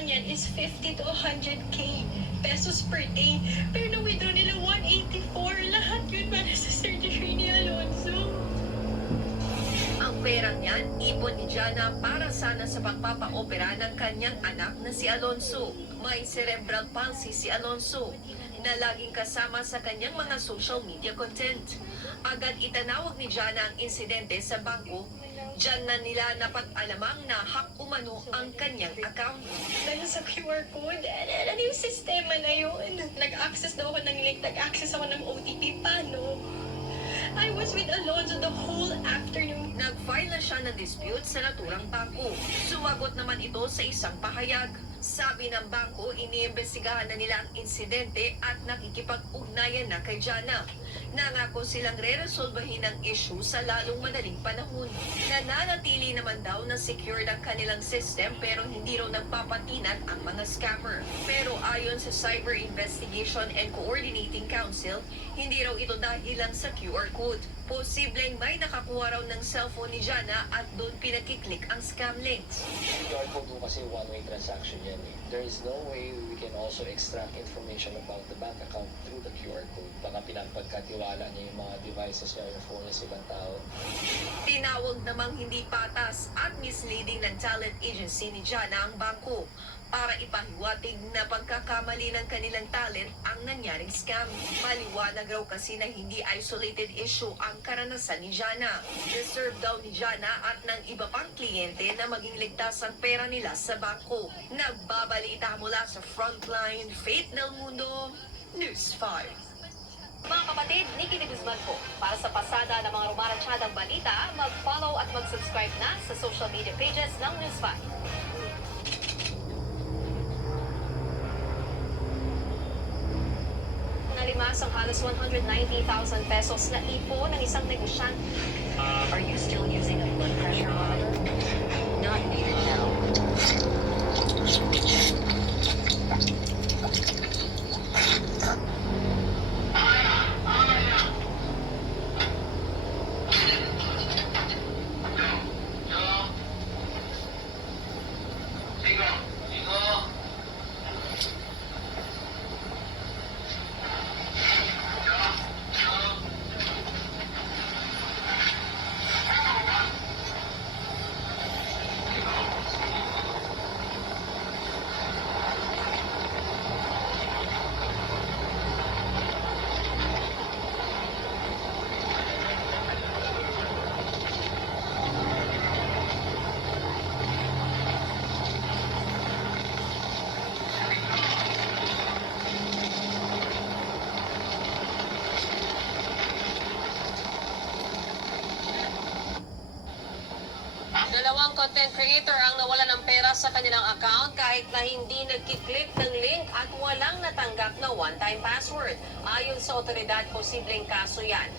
lang yan is 50 to 100K pesos per day. Pero na-withdraw nila 184. Lahat yun para sa surgery ni Alonzo. Ang perang yan, ipon ni Jana para sana sa pagpapaopera ng kanyang anak na si Alonzo. May cerebral palsy si Alonzo na laging kasama sa kanyang mga social media content. Agad itanawag ni Jana ang insidente sa bangko. Diyan na nila napag-alamang na hack umano ang kanyang account. Dahil sa QR code, ano yung sistema na yun? Nag-access daw ako ng link, nag-access ako ng OTP. Paano? I was with Alonzo the whole afternoon. Nag-file na siya ng dispute sa naturang bangko. Sumagot naman ito sa isang pahayag. Sabi ng bangko, iniimbestigahan na nila ang insidente at nakikipag-ugnayan na kay Jana. Nangako silang re-resolbahin ang issue sa lalong madaling panahon. Nananatili naman daw na secure ang kanilang system pero hindi raw nagpapatinag ang mga scammer. Pero ayon sa Cyber Investigation and Coordinating Council, hindi raw ito dahil lang sa QR code. Posibleng may nakakuha raw ng cellphone ni Jana at doon pinakiklik ang scam links. QR code mo kasi one-way transaction yan eh. There is no way we can also extract information about the bank account through the QR code. Baka pinapagkatiwala niya yung mga devices niya, yung phone niya sa ibang tao. Tinawag namang hindi patas at misleading ng talent agency ni Jana ang bangko para ipahiwatig na pagkakamali ng kanilang talent ang nangyaring scam. Maliwanag raw kasi na hindi isolated issue ang karanasan ni Jana. Deserve daw ni Jana at ng iba pang kliyente na maging ligtas ang pera nila sa bangko. Nagbabalita mula sa Frontline, Faith Del Mundo, News 5. Mga kapatid, Nikki de Guzman po. Para sa pasada ng mga rumaratsyadang balita, mag-follow at mag-subscribe na sa social media pages ng News 5. Nalimas ang halos 190,000 pesos na ipo ng isang negosyante. Are you still using a blood pressure monitor? Not needed now. Dalawang content creator ang nawala ng pera sa kanilang account kahit na hindi nagkiklik ng link at walang natanggap na one-time password. Ayon sa otoridad, posibleng kaso yan.